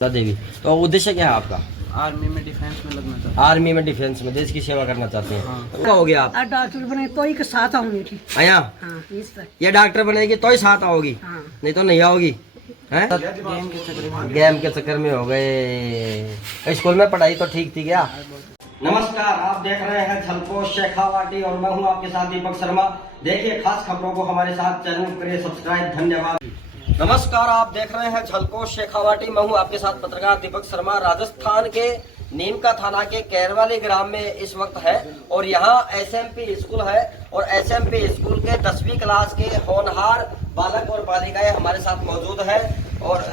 देवी। तो उद्देश्य क्या है आपका? आर्मी में डिफेंस में लगना चाहता आर्मी में, डिफेंस में, देश की सेवा करना चाहते हैं। हाँ। क्या हो गया आप? डॉक्टर बने तो ही के साथ आऊंगी ठीक। आया हाँ इस तरह। ये डॉक्टर बनेगी तो ही साथ आओगी, हाँ। नहीं तो नहीं आओगी हैं? गेम के चक्कर में गेम के चक्कर में हो गए। स्कूल में पढ़ाई तो ठीक थी क्या? नमस्कार, आप देख रहे हैं झलको शेखावाटी और मैं हूं आपके साथ दीपक शर्मा। देखिए खास खबरों को हमारे साथ चैनल करिए सब्सक्राइब। धन्यवाद। नमस्कार, आप देख रहे हैं झलको शेखावाटी, मैं हूं आपके साथ पत्रकार दीपक शर्मा। राजस्थान के नीमका थाना के कैरवाली ग्राम में इस वक्त है और यहाँ एसएमपी स्कूल है और एसएमपी स्कूल के 10वीं क्लास के होनहार बालक और बालिकाएं हमारे साथ मौजूद है। और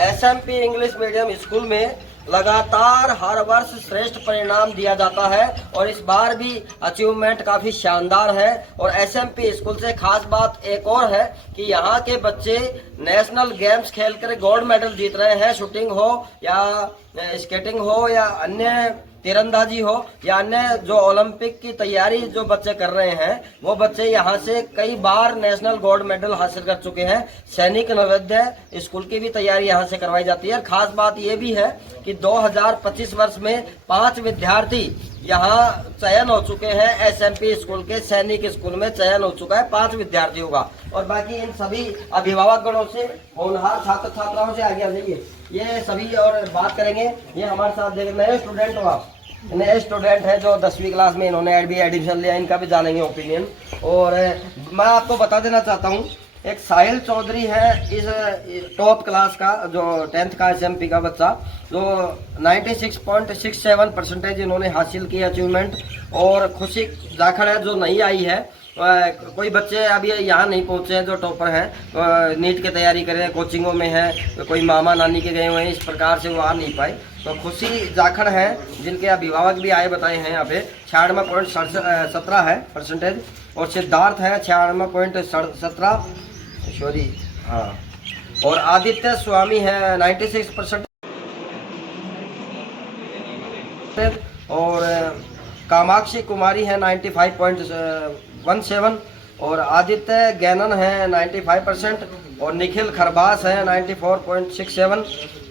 एसएमपी इंग्लिश मीडियम स्कूल में लगातार हर वर्ष श्रेष्ठ परिणाम दिया जाता है और इस बार भी अचीवमेंट काफी शानदार है। और एसएमपी स्कूल से खास बात एक और है कि यहाँ के बच्चे नेशनल गेम्स खेलकर गोल्ड मेडल जीत रहे हैं। शूटिंग हो या स्केटिंग हो या अन्य तीरंदाजी हो या अन्य जो ओलंपिक की तैयारी जो बच्चे कर रहे हैं, वो बच्चे यहाँ से कई बार नेशनल गोल्ड मेडल हासिल कर चुके हैं। सैनिक नवोदय स्कूल की भी तैयारी यहाँ से करवाई जाती है। खास बात ये भी है कि 2025 वर्ष में 5 विद्यार्थी यहाँ चयन हो चुके हैं। एसएमपी स्कूल के सैनिक स्कूल में चयन हो चुका है 5 विद्यार्थियों का। और बाकी इन सभी अभिभावक गणों से, होनहार छात्र छात्राओं से आगे आ जाइए, ये सभी और बात करेंगे। ये हमारे साथ देख नए स्टूडेंट हो आप, नए स्टूडेंट है जो 10वीं क्लास में इन्होंने एडमिशन लिया, इनका भी जानेंगे ओपिनियन। और मैं आपको बता देना चाहता हूँ, एक साहिल चौधरी है इस टॉप क्लास का जो 10th का एसएमपी का बच्चा, जो 96.67 परसेंटेज इन्होंने हासिल की अचीवमेंट। और खुशी जाखड़ है जो नहीं आई है, कोई बच्चे अभी यहाँ नहीं पहुँचे हैं जो टॉपर हैं, नीट की तैयारी कर रहे हैं, कोचिंगों में है, कोई मामा नानी के गए हुए हैं, इस प्रकार से वो आ नहीं पाए। तो खुशी जाखड़ है जिनके अभिभावक भी आए बताए हैं यहाँ पे 96.17 है परसेंटेज। और सिद्धार्थ है 96.17, सॉरी हाँ। और आदित्य स्वामी है 96%। और कामाक्षी कुमारी है 95.17। और आदित्य गैनन है 95%। और निखिल खरबास है 94.67।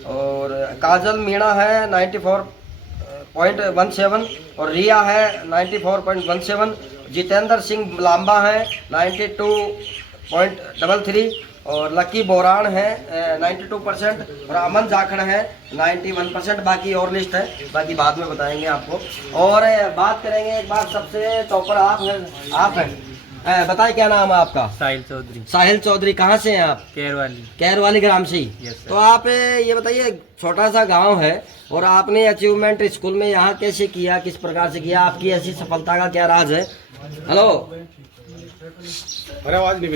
और काजल मीणा है 94.17। और रिया है 94.17। जितेंद्र सिंह लांबा है 92.33। और लकी बोरान है 92%। और अमन जाखड़ है 91%। बाकी और लिस्ट है, बाकी बाद में बताएंगे आपको। और बात करेंगे एक बार, सबसे टॉपर आप हैं। बताइए क्या नाम है आपका? साहिल चौधरी। साहिल चौधरी, कहाँ से हैं आप? कैरवाली ग्राम से ही। तो आप ये बताइए, छोटा सा गांव है और आपने अचीवमेंट स्कूल में यहाँ कैसे किया, किस प्रकार से किया, आपकी ऐसी सफलता का क्या राज है? हेलो,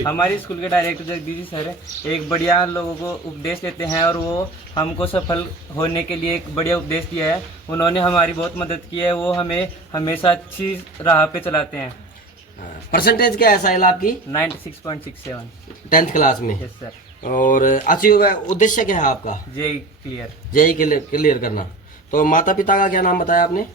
हमारे स्कूल के डायरेक्टर जगदीश सर एक बढ़िया लोगों को उपदेश देते हैं और वो हमको सफल होने के लिए एक बढ़िया उपदेश दिया है। उन्होंने हमारी बहुत मदद की है, वो हमें हमेशा अच्छी राह पे चलाते हैं। परसेंटेज क्या है साहिल आपकी? 96.67 10th क्लास में। Yes sir. और उद्देश्य क्या है आपका? JEE clear. जेई क्लियर करना। तो माता पिता का क्या नाम बताया आपने?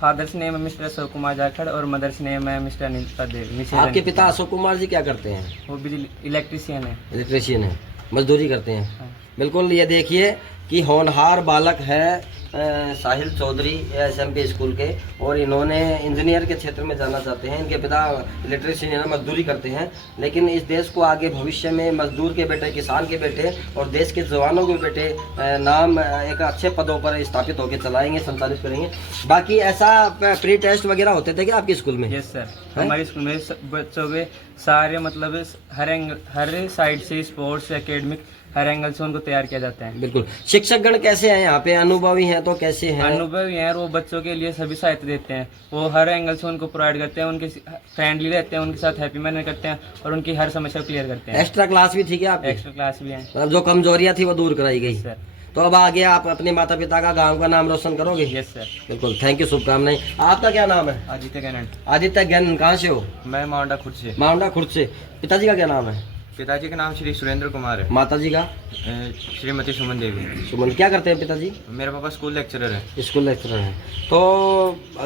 फादर्स नेम है मिस्टर अशोक कुमार जाखड़ और मदर्स नेम है मिस्टर अनिता देवी। आपके पिता अशोक कुमार जी क्या करते हैं? वो बिजली इलेक्ट्रिशियन है। इलेक्ट्रिशियन है, मजदूरी करते हैं। हाँ। बिल्कुल, ये देखिए कि होनहार बालक है साहिल चौधरी एसएमपी स्कूल के, और इन्होंने इंजीनियर के क्षेत्र में जाना चाहते हैं। इनके पिता इलेक्ट्रिशियन मजदूरी करते हैं, लेकिन इस देश को आगे भविष्य में मजदूर के बेटे, किसान के बेटे और देश के जवानों के बेटे नाम एक अच्छे पदों पर स्थापित होकर चलाएंगे, संचालित करेंगे। बाकी ऐसा प्री टेस्ट वगैरह होते थे क्या आपके स्कूल में? यस सर, हमारे स्कूल में बच्चों के सारे मतलब हर साइड से स्पोर्ट्स एकेडमिक हर एंगल से उनको तैयार किया जाता है। बिल्कुल। शिक्षकगण कैसे हैं यहाँ पे? अनुभवी हैं तो कैसे हैं? अनुभवी हैं, वो बच्चों के लिए सभी सहायता देते हैं। वो हर एंगल से उनको प्रोवाइड करते हैं, उनके फ्रेंडली रहते हैं, उनके साथ हैप्पी मैनर करते हैं और उनकी हर समस्या क्लियर करते हैं। एक्स्ट्रा क्लास भी थी क्या आपकी? एक्स्ट्रा क्लास भी है। मतलब जो कमजोरियाँ थी वो दूर कराई गई सर। तो अब आगे आप अपने माता पिता का, गांव का नाम रोशन करोगे? Yes sir. बिल्कुल, थैंक यू, शुभकामनाएं। आपका क्या नाम है? आदित्य गैनन। आदित्य गैन, कहाँ से हो? मैं माउंटा खुर्द से। माउंटा खुर्द से। पिताजी का क्या नाम है? पिताजी का नाम श्री सुरेंद्र कुमार है। माताजी का? श्रीमती सुमन देवी। सुमन। क्या करते हैं पिताजी? मेरे पापा स्कूल लेक्चरर है। स्कूल लेक्चरर हैं। तो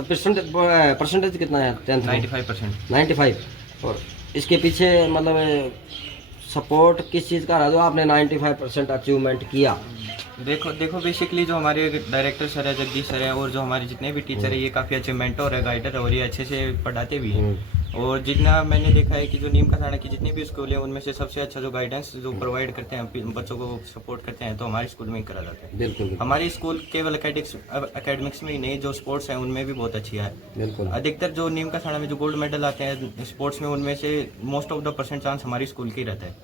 परसेंटेज कितना है 10th में? 95%। 95। और इसके पीछे मतलब सपोर्ट किस चीज़ का रहा जो आपने 95% अचीवमेंट किया? देखो देखो बेसिकली जो हमारे डायरेक्टर सर है, जगदीश सर है, और जो हमारे जितने भी टीचर है, ये काफ़ी अच्छे मेंटोर है, गाइडर है, और ये अच्छे से पढ़ाते भी हैं। और जितना मैंने देखा है कि जो नीम का थाना की जितनी भी स्कूल है, उनमें से सबसे अच्छा जो गाइडेंस जो प्रोवाइड करते हैं, बच्चों को सपोर्ट करते हैं, तो हमारे स्कूल में ही करा जाता है। बिल्कुल हमारी स्कूल केवल एकेडमिक्स में ही नहीं, जो स्पोर्ट्स हैं उनमें भी बहुत अच्छी है। बिल्कुल। अधिकतर जो नीम का थाना में जो गोल्ड मेडल आते हैं स्पोर्ट्स में, उनमें से most of the percent chance हमारी स्कूल के ही रहता है।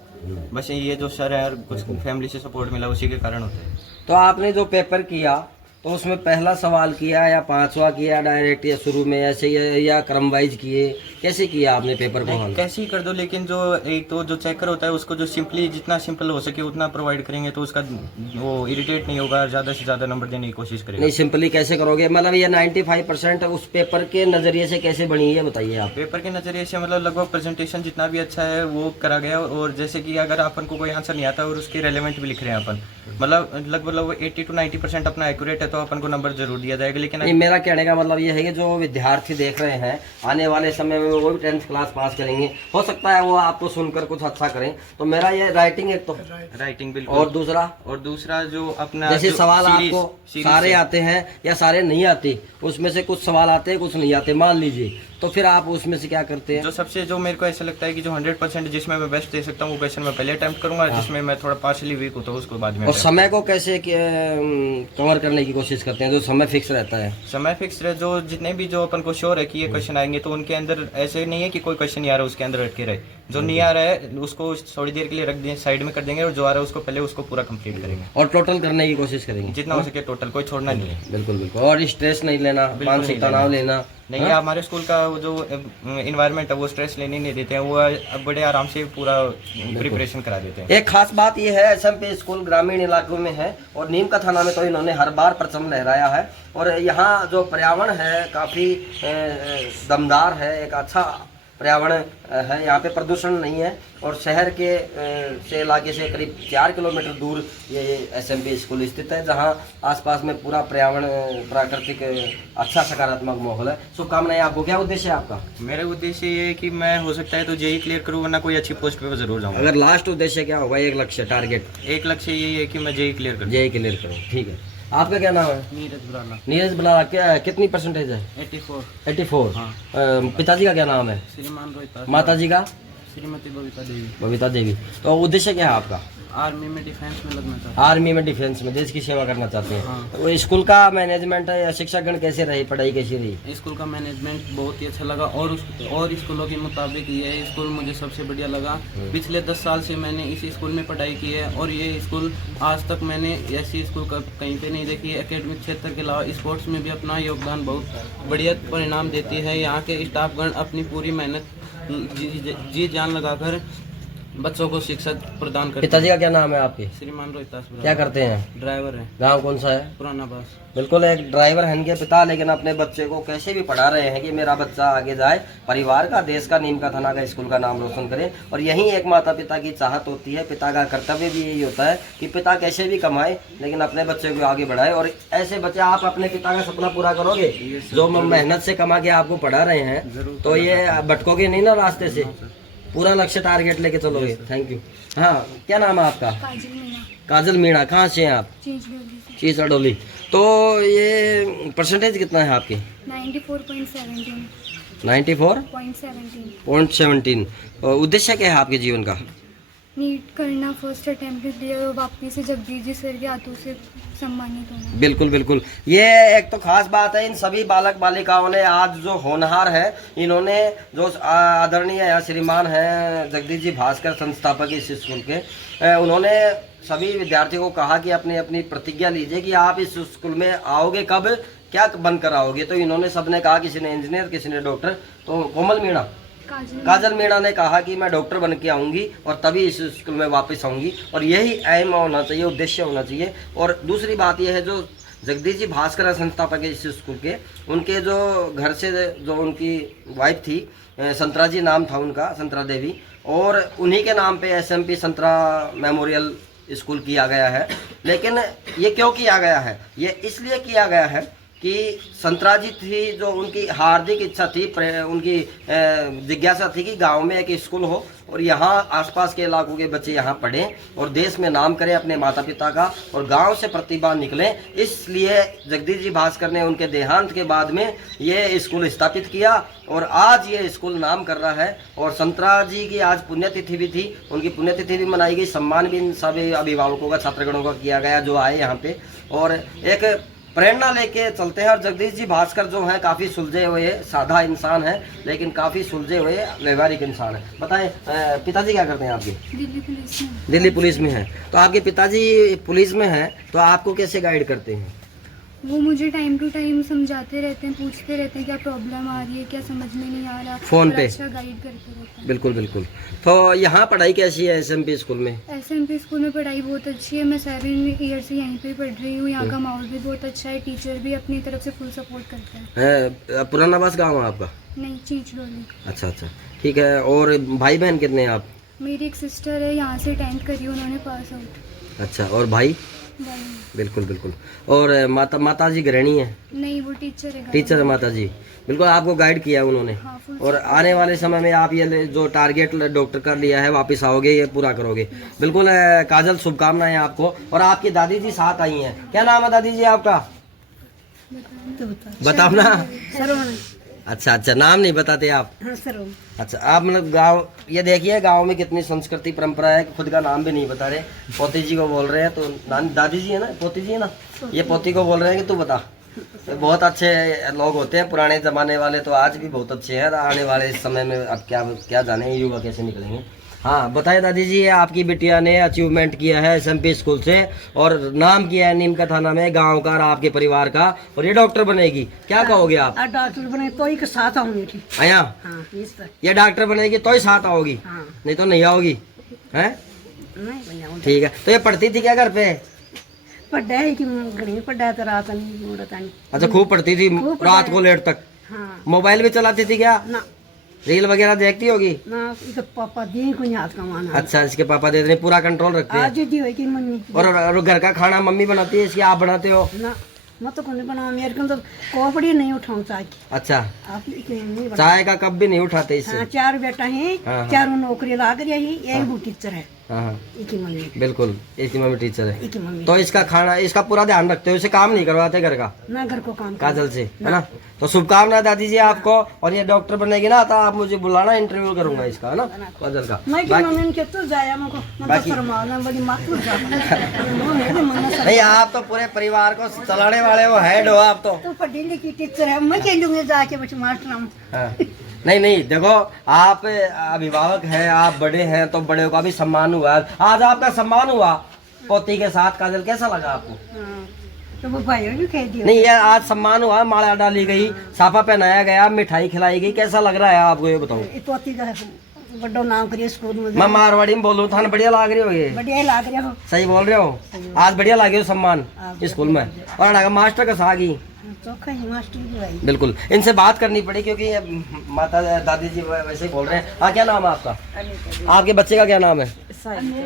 बस ये जो सर है और कुछ फैमिली से सपोर्ट मिला, उसी के कारण होता है। तो आपने जो पेपर किया तो उसमें पहला सवाल किया या पांचवा किया डायरेक्ट, या शुरू में ऐसे या क्रम वाइज किए, कैसे किया आपने पेपर को हल? कैसे ही कर दो, लेकिन जो एक तो जो चेकर होता है उसको जो सिंपली जितना सिंपल हो सके उतना प्रोवाइड करेंगे, तो उसका वो इरिटेट नहीं होगा, ज़्यादा से ज़्यादा नंबर देने की कोशिश करेंगे। नहीं, सिंपली कैसे करोगे? मतलब ये 95% उस पेपर के नज़रिए से कैसे बनी है, बताइए आप। पेपर के नज़रिए से मतलब लगभग प्रेजेंटेशन जितना भी अच्छा है वो करा गया, और जैसे कि अगर अपन को कोई आंसर नहीं आता और उसके रेलेवेंट भी लिख रहे हैं अपन, मतलब लगभग 80 to 90% अपना एक्यूरेट है, तो अपन को नंबर जरूर दिया जाएगा। लेकिन नहीं, मेरा कहने का मतलब ये है कि जो विद्यार्थी देख रहे हैं आने वाले समय में वो भी 10th क्लास पास करेंगे, हो सकता है वो आपको सुनकर कुछ अच्छा करें। तो मेरा ये राइटिंग एक तो राइटिंग बिल्कुल, और दूसरा जो अपना जैसे जो सवाल सीरीज- आपको सीरीज सारे से- आते हैं या सारे नहीं आते, उसमें से कुछ सवाल आते हैं कुछ नहीं आते मान लीजिए, तो फिर आप उसमें से क्या करते हैं? जो सबसे जो मेरे को ऐसा लगता है कि जो 100% जिसमें मैं बेस्ट दे सकता हूँ वो क्वेश्चन मैं पहले अटेम्प्ट करूंगा, जिसमें मैं थोड़ा पार्शली वीक होता हूँ उसको बाद में। और समय को कैसे कवर करने की कोशिश करते हैं, जो समय फिक्स रहता है? समय फिक्स रहे, जो जितने भी जो अपन को श्योर है कि ये क्वेश्चन आएंगे, तो उनके अंदर ऐसे नहीं है कि कोई क्वेश्चन नहीं आ रहा उसके अंदर अटके रहे। जो नहीं आ रहा है उसको थोड़ी देर के लिए रख दें, साइड में कर देंगे, और जो आ रहा है उसको पहले उसको पूरा कंप्लीट करेंगे, और टोटल करने की कोशिश करेंगे जितना हो सके टोटल, कोई छोड़ना नहीं है। बिल्कुल बिल्कुल। और स्ट्रेस नहीं लेना, मानसिक तनाव लेना नहीं, हमारे स्कूल का वो जो इन्वायरमेंट है वो स्ट्रेस लेने नहीं देते हैं, वो बड़े आराम से पूरा प्रिपरेशन करा देते हैं। एक खास बात यह है, SMP स्कूल ग्रामीण इलाकों में है, और नीम का थाना में तो इन्होंने हर बार परचम लहराया है। और यहाँ जो पर्यावरण है काफ़ी दमदार है, एक अच्छा पर्यावरण है, यहाँ पे प्रदूषण नहीं है, और शहर के से इलाके से करीब 4 किलोमीटर दूर ये SMP स्कूल स्थित है, जहाँ आसपास में पूरा पर्यावरण प्राकृतिक अच्छा सकारात्मक माहौल है। शुभकामनाएं आपको। क्या उद्देश्य है आपका? मेरा उद्देश्य ये है कि मैं हो सकता है तो जेई क्लियर करूँ, वरना कोई अच्छी पोस्ट पे जरूर जाऊँगा। अगर लास्ट उद्देश्य क्या होगा, एक लक्ष्य टारगेट? एक लक्ष्य यही है कि मैं जेई क्लियर करूँ। जेई क्लियर करूँ, ठीक है। आपका क्या नाम है? नीरज बुराला। नीरज बलाला। क्या कितनी परसेंटेज है? 84। हाँ। पिताजी का क्या नाम है? श्रीमान रोहित। माता जी का? श्रीमती बबीता देवी। बबीता देवी। तो उद्देश्य क्या है आपका? आर्मी में डिफेंस में लगना चाहता आर्मी में, डिफेंस में, देश की सेवा करना चाहते हैं। हाँ। तो स्कूल का मैनेजमेंट या शिक्षकगण कैसे रही, पढ़ाई कैसी रही? स्कूल का मैनेजमेंट बहुत ही अच्छा लगा, और स्कूलों के मुताबिक ये स्कूल मुझे सबसे बढ़िया लगा। पिछले 10 साल से मैंने इसी स्कूल में पढ़ाई की है, और ये स्कूल आज तक मैंने ऐसी स्कूल कहीं पे नहीं देखी है। एकेडमिक क्षेत्र के अलावा स्पोर्ट्स में भी अपना योगदान बहुत बढ़िया परिणाम देती है। यहाँ के स्टाफगण अपनी पूरी मेहनत जी जान लगाकर बच्चों को शिक्षा प्रदान करते हैं। पिताजी का क्या नाम है आपके? श्रीमान रोहितास। क्या करते हैं? ड्राइवर है। गांव कौन सा है? पुराना बास। बिल्कुल, एक ड्राइवर हैं इनके पिता, लेकिन अपने बच्चे को कैसे भी पढ़ा रहे हैं कि मेरा बच्चा आगे जाए, परिवार का, देश का, नीम का थाना का, स्कूल का नाम रोशन करे। और यही एक माता पिता की चाहत होती है, पिता का कर्तव्य भी यही होता है कि पिता कैसे भी कमाए लेकिन अपने बच्चे को आगे बढ़ाए। और ऐसे बच्चे, आप अपने पिता का सपना पूरा करोगे, जो मेहनत से कमा के आपको पढ़ा रहे हैं, तो ये भटकोगे नहीं ना रास्ते से, पूरा लक्ष्य टारगेट लेके चलोगे। Thank you. हाँ, क्या नाम है आपका? काजल मीणा। काजल मीणा। कहाँ से हैं आप? चीज अडोली। तो ये परसेंटेज कितना है आपके? 94.17। 94.17। उद्देश्य क्या है आपके जीवन का? नीट करना, फर्स्ट अटेम्प्ट दिया, वापस से जगदीश जी सर के हाथों से सम्मानित होना। बिल्कुल बिल्कुल। ये एक तो खास बात है, इन सभी बालक बालिकाओं ने आज जो होनहार है, इन्होंने जो आदरणीय यहाँ श्रीमान हैं जगदीश जी भास्कर, संस्थापक इस स्कूल के, उन्होंने सभी विद्यार्थियों को कहा कि अपनी अपनी प्रतिज्ञा लीजिए कि आप इस स्कूल में आओगे कब, क्या बनकर आओगे। तो इन्होंने सबने कहा, किसी ने इंजीनियर, किसी ने डॉक्टर। तो कोमल मीणा, काजल मीणा ने कहा कि मैं डॉक्टर बन के आऊँगी और तभी इस स्कूल में वापस आऊँगी, और यही एम होना चाहिए, उद्देश्य होना चाहिए। और दूसरी बात यह है, जो जगदीश जी भास्कर संस्थापक है इस स्कूल के, उनके जो घर से जो उनकी वाइफ थी, संतरा जी नाम था उनका, संतरा देवी, और उन्हीं के नाम पे SMP संतरा मेमोरियल स्कूल किया गया है। लेकिन ये क्यों किया गया है? ये इसलिए किया गया है कि संतराजी थी जो उनकी हार्दिक इच्छा थी, उनकी जिज्ञासा थी कि गांव में एक स्कूल हो और यहाँ आसपास के इलाकों के बच्चे यहाँ पढ़ें और देश में नाम करें अपने माता पिता का और गांव से प्रतिभा निकले। इसलिए जगदीश जी भास्कर ने उनके देहांत के बाद में ये स्कूल स्थापित किया और आज ये स्कूल नाम कर रहा है। और संतराजी की आज पुण्यतिथि भी थी, उनकी पुण्यतिथि भी मनाई गई, सम्मान भी इन सभी अभिभावकों का, छात्रगणों का किया गया जो आए यहाँ पे और एक प्रेरणा लेके चलते हैं। और जगदीश जी भास्कर जो हैं काफ़ी सुलझे हुए सादा इंसान है, लेकिन काफ़ी सुलझे हुए व्यवहारिक इंसान है। बताएं पिताजी क्या करते हैं आपके? दिल्ली पुलिस में। दिल्ली पुलिस में है। तो आपके पिताजी पुलिस में हैं तो आपको कैसे गाइड करते हैं? वो मुझे टाइम टू टाइम समझाते रहते हैं, पूछते रहते हैं क्या प्रॉब्लम आ रही है, क्या समझ में नहीं आ रहा, फोन और पे अच्छा गाइड करते रहते हैं। बिल्कुल बिल्कुल। तो यहाँ पढ़ाई कैसी है SMP स्कूल में? SMP स्कूल में पढ़ाई बहुत अच्छी है। मैं 7 ईयर से यहीं पे पढ़ रही हूँ। यहाँ का माहौल भी बहुत अच्छा है, टीचर भी अपनी तरफ से फुल सपोर्ट करते हैं। पुराना बस गाँव है आपका? नहीं, चींचडोली। अच्छा अच्छा, ठीक है। और भाई बहन कितने हैं आप? मेरी एक सिस्टर है, यहाँ से 10th करी, उन्होंने पास आउट। अच्छा, और भाई? बिल्कुल बिल्कुल। और माता जी गृहिणी है? नहीं, वो टीचर है। टीचर है माता जी। बिल्कुल, आपको गाइड किया है उन्होंने। हाँ, और आने वाले समय में आप ये जो टारगेट डॉक्टर कर लिया है वापस आओगे, ये पूरा करोगे। बिल्कुल काजल, शुभकामनाएं आपको। और आपकी दादी जी साथ आई हैं, क्या नाम है दादी जी आपका? तो बता। बताओ ना। सरवण। अच्छा अच्छा, नाम नहीं बताते आप? हाँ, सरवण। अच्छा, आप मतलब गांव, ये देखिए गांव में कितनी संस्कृति परंपरा है, खुद का नाम भी नहीं बता रहे। पोती जी को बोल रहे हैं तो दादी जी है ना, पोती जी है ना, ये पोती को बोल रहे हैं कि तू बता। तो बहुत अच्छे लोग होते हैं पुराने जमाने वाले, तो आज भी बहुत अच्छे हैं। आने वाले समय में अब क्या जाने युवा कैसे निकलेंगे। हाँ बताइए दादी जी, आपकी बिटिया ने अचीवमेंट किया है SMP स्कूल से और नाम किया है नीम का थाना में गांव का और आपके परिवार का, और ये डॉक्टर बनेगी, क्या कहोगे आप? डॉक्टर बने तो ही के साथ आऊंगी थी। आया? हाँ, इस तरह। ये डॉक्टर बनेगी तो ही साथ आओगी? हाँ। नहीं तो नहीं आओगी, हैं? नहीं बनाऊंगी। ठीक है। तो ये पढ़ती थी क्या घर पे? पढ़ा है कि घड़ी पढ़ा तो रात नहीं मुड़ता नहीं। अच्छा, खूब पढ़ती थी रात को लेट तक? हाँ। मोबाइल भी चलाती थी क्या? ना रील वगैरह देखती होगी ना, इसके पापा दी कोई हाथ कमाना। अच्छा, इसके पापा देते हैं, पूरा कंट्रोल रखते हैं। आज दी हुई कि मम्मी। और घर का खाना मम्मी बनाती है इसकी, आप बनाते हो? ना, मैं तो कौन बनाऊं, मेरे को तो कॉपड़ी नहीं उठाऊं चाय की। अच्छा, आप नहीं बना। चाय का कप भी नहीं उठाते इससे? हाँ, 4 बेटा है, हाँ। चारों नौकरी लाग रही है, एक वो टीचर है। हाँ, इनकी मम्मी। बिल्कुल, इसकी मम्मी टीचर है। इनकी मम्मी। तो इसका खाना, इसका पूरा ध्यान रखते हो, इसे काम नहीं करवाते घर का? ना घर को काम काजल से, है ना? तो शुभकामनाएं दादी जी आपको। और ये डॉक्टर बनेगी ना तो आप मुझे बुलाना, इंटरव्यू करूंगा इसका, है ना, काजल का। मैं कि मम्मी के तो जाया मुझको, मैं तो शर्माना बड़ी मातूर जा। नहीं, आप तो पूरे परिवार को चलाने वाले हो, हेड हो आप तो। तू पढ़ी लिखी टीचर है, मैं कहूंगी जाके बच्चे मास्टर हम। हाँ। नहीं नहीं, देखो आप अभिभावक हैं, आप बड़े हैं तो बड़े का भी सम्मान हुआ। आज आपका सम्मान हुआ पोती के साथ। काजल, कैसा लगा आपको? हाँ, तो वो भाई भी कह दिया। नहीं, ये आज सम्मान हुआ, माला डाली गई, साफा पहनाया गया, मिठाई खिलाई गई, कैसा लग रहा है आपको ये बताओ? पोती का बड़ो नाम करिए स्कूल में। मैं मारवाड़ी में बोलूँ थान, बढ़िया लाग रही हो ये? बढ़िया लाग रहे हो। सही बोल रहे हो? आज बढ़िया लगे हो सम्मान स्कूल में। और मास्टर का सागी चौखा ही मास्टर भी भाई। बिल्कुल, इनसे बात करनी पड़ी क्योंकि माता दादी जी वैसे ही बोल रहे हैं। हाँ, क्या नाम है आपका? आपके बच्चे का क्या नाम है?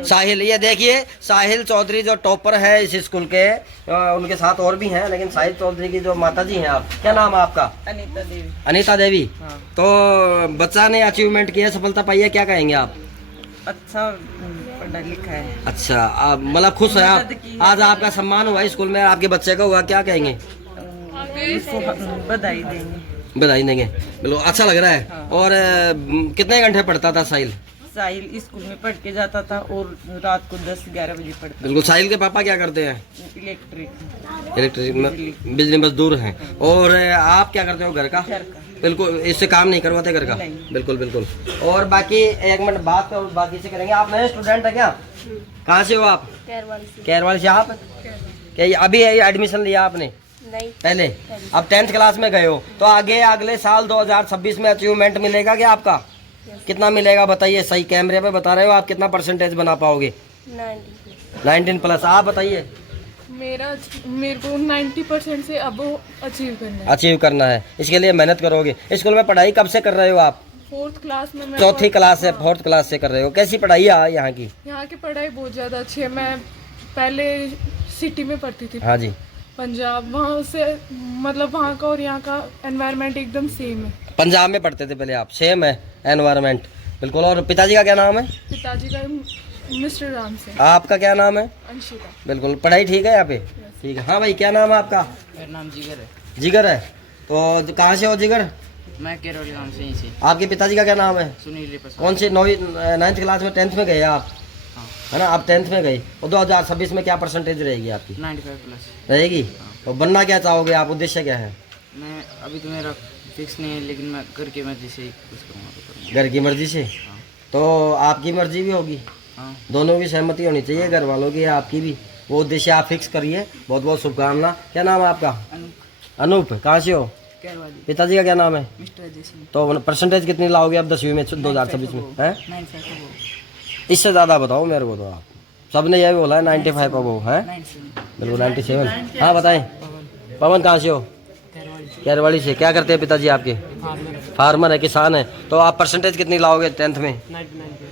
साहिल। ये देखिए साहिल चौधरी जो टॉपर है इस स्कूल के, उनके साथ और भी हैं, लेकिन साहिल चौधरी की जो माता जी हैं, आप क्या नाम है आपका? अनीता देवी। अनीता देवी। हाँ। तो बच्चा ने अचीवमेंट किया, सफलता पाई है, क्या कहेंगे आप? अच्छा पढ़ा लिखा है। अच्छा, आप मतलब खुश है आप? आज आपका सम्मान हुआ स्कूल में, आपके बच्चे का हुआ, क्या कहेंगे? इसको बधाई देंगे। बधाई देंगे, बिल्कुल अच्छा लग रहा है। हाँ। और कितने घंटे पढ़ता था साहिल? साहिल स्कूल में पढ़ के जाता था और रात को 10-11 बजे पढ़ता। बिल्कुल। साहिल के पापा क्या करते हैं? इलेक्ट्रिक बिजली मजदूर हैं। और आप क्या करते हो घर का? घर का। बिल्कुल, इससे काम नहीं करवाते घर का? नहीं। बिल्कुल बिल्कुल। और बाकी 1 मिनट बात और बाकी से करेंगे। आप नए स्टूडेंट है क्या? कहाँ से हो आप? कैरवाल से। आप अभी एडमिशन लिया आपने? नहीं, पहले। अब 10th क्लास में गए हो तो आगे अगले साल 2026 में अचीवमेंट मिलेगा क्या आपका? कितना मिलेगा बताइए? सही कैमरे पे बता रहे हो आप, कितना परसेंटेज बना पाओगे? 19+। आप बताइए। मेरे को 90% से अब अचीव करना है। अचीव करना है, इसके लिए मेहनत करोगे। स्कूल में पढ़ाई कब से कर रहे हो आप? 4th क्लास में। मैं 4th क्लास से 4th क्लास से कर रहे हो। कैसी पढ़ाई है यहाँ की? यहाँ की पढ़ाई बहुत ज़्यादा अच्छी है। मैं पहले सिटी में पढ़ती थी। हाँ जी। पंजाब, वहाँ से मतलब वहाँ का और यहाँ का एनवायरनमेंट एकदम सेम है। पंजाब में पढ़ते थे पहले आप, सेम है एनवायरनमेंट बिल्कुल। और पिताजी का क्या नाम है? पिताजी का मिस्टर राम से। आपका क्या नाम है? अंशिता। बिल्कुल, पढ़ाई ठीक है यहाँ पे? ठीक है। हाँ भाई, क्या नाम है आपका? मेरा नाम जिगर है। जिगर है। तो कहाँ से हो जिगर? मैं केरौली गाँव से, यहीं से। आपके पिताजी का क्या नाम है? सुनील प्रसाद। कौन सी 9th क्लास में 10th में गए आप? हाँ। है ना, आप 10th में गए। और 2026 में क्या परसेंटेज रहेगी आपकी? 95+ रहेगी। तो बनना क्या चाहोगे आप, उद्देश्य क्या है? मैं अभी तो मेरा फिक्स नहीं है, लेकिन मैं घर की मर्जी से कुछ करूँगा तो करूँगा। घर की मर्जी से? तो आपकी मर्जी भी होगी, हाँ। दोनों की सहमति होनी चाहिए, घर वालों की आपकी भी। वो उद्देश्य आप फिक्स करिए। बहुत बहुत शुभकामना। क्या नाम है आपका? अनूप। कहाँ से हो? केरौली। पिताजी का क्या नाम है? मिस्टर अजय सिंह। तो परसेंटेज कितनी लाओगे आप 10वीं में 2026 में? हैं? 95। इससे ज़्यादा बताओ मेरे को। तो आप सबने यही बोला है 95 अबव है। 97। बिल्कुल 97। हाँ बताएं। पवन कहाँ से हो? केरवाड़ी से। क्या करते हैं पिताजी आपके? फार्मर है, किसान है। तो आप परसेंटेज कितनी लाओगे 10th में?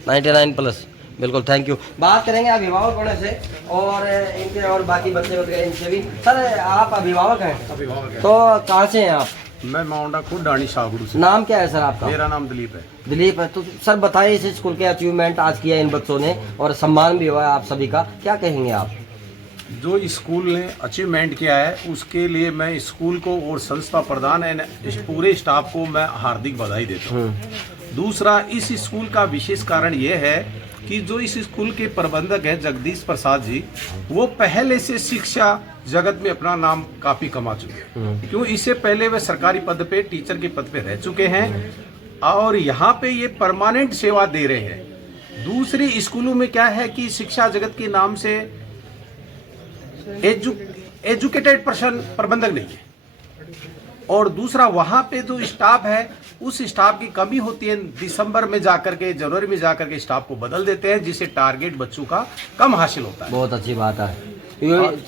99+। बिल्कुल, थैंक यू। बात करेंगे अभिभावकों से और इनके और बाकी बच्चे वगैरह इनसे भी। सर, आप अभिभावक हैं? अभिभावक है। तो कहाँ से हैं आप? मैं माउंडा खुद डाणी शाहगुरु से। नाम क्या है सर आपका? मेरा नाम दिलीप है। दिलीप है। तो सर बताइए, इस स्कूल के अचीवमेंट आज किया इन बच्चों ने और सम्मान भी हुआ है आप सभी का, क्या कहेंगे आप? जो स्कूल ने अचीवमेंट किया है उसके लिए मैं स्कूल को और संस्था प्रधान एंड इस पूरे स्टाफ को मैं हार्दिक बधाई देता हूँ। दूसरा, इस स्कूल का विशेष कारण यह है कि जो इस स्कूल के प्रबंधक हैं जगदीश प्रसाद जी, वो पहले से शिक्षा जगत में अपना नाम काफी कमा चुके हैं। क्यों? इससे पहले वे सरकारी पद पे, टीचर के पद पे रह चुके हैं और यहाँ पे ये परमानेंट सेवा दे रहे हैं। दूसरी, स्कूलों में क्या है कि शिक्षा जगत के नाम से एजुकेटेड पर्सन प्रबंधक नहीं है। और दूसरा, वहाँ पे जो स्टाफ है उस स्टाफ की कमी होती है। दिसंबर में जाकर के, जनवरी में जाकर के स्टाफ को बदल देते हैं, जिससे टारगेट बच्चों का कम हासिल होता है। बहुत अच्छी बात है।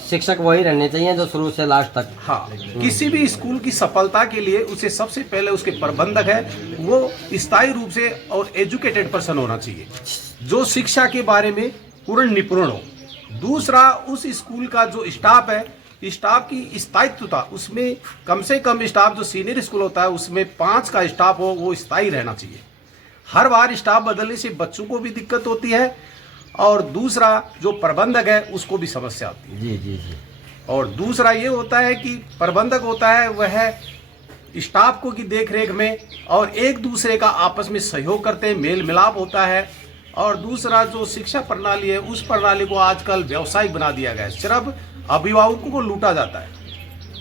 शिक्षक वही रहने चाहिए जो शुरू से लास्ट तक। हाँ, किसी भी स्कूल की सफलता के लिए उसे सबसे पहले उसके प्रबंधक है वो स्थायी रूप से और एजुकेटेड पर्सन होना चाहिए, जो शिक्षा के बारे में पूर्ण निपुण हो। दूसरा, उस स्कूल का जो स्टाफ है, स्टाफ की स्थायित्वता, उसमें कम से कम स्टाफ जो सीनियर स्कूल होता है उसमें 5 का स्टाफ हो, वो स्थायी रहना चाहिए। हर बार स्टाफ बदलने से बच्चों को भी दिक्कत होती है और दूसरा, जो प्रबंधक है उसको भी समस्या आती है। जी जी जी। और दूसरा ये होता है कि प्रबंधक होता है वह स्टाफ को की देखरेख में और एक दूसरे का आपस में सहयोग करते हैं, मेल मिलाप होता है। और दूसरा, जो शिक्षा प्रणाली है उस प्रणाली को आजकल व्यावसायिक बना दिया गया है। सिर्फ अभिभावकों को लूटा जाता है।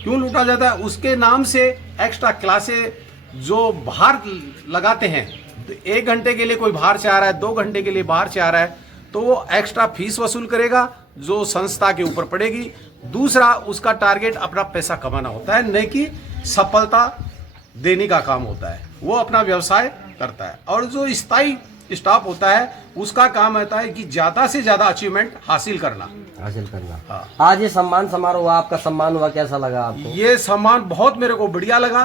क्यों लूटा जाता है? उसके नाम से एक्स्ट्रा क्लासें जो बाहर लगाते हैं, 1 घंटे के लिए कोई बाहर से आ रहा है, 2 घंटे के लिए बाहर से आ रहा है, तो वो एक्स्ट्रा फीस वसूल करेगा जो संस्था के ऊपर पड़ेगी। दूसरा, उसका टारगेट अपना पैसा कमाना होता है, नहीं कि सफलता देने का काम होता है। वो अपना व्यवसाय करता है। और जो स्थायी स्टाफ होता है उसका काम होता है कि ज्यादा से ज्यादा अचीवमेंट हासिल करना। हाँ। आज ये सम्मान समारोह हुआ, आपका सम्मान हुआ, कैसा लगा आपको? ये सम्मान बहुत मेरे को बढ़िया लगा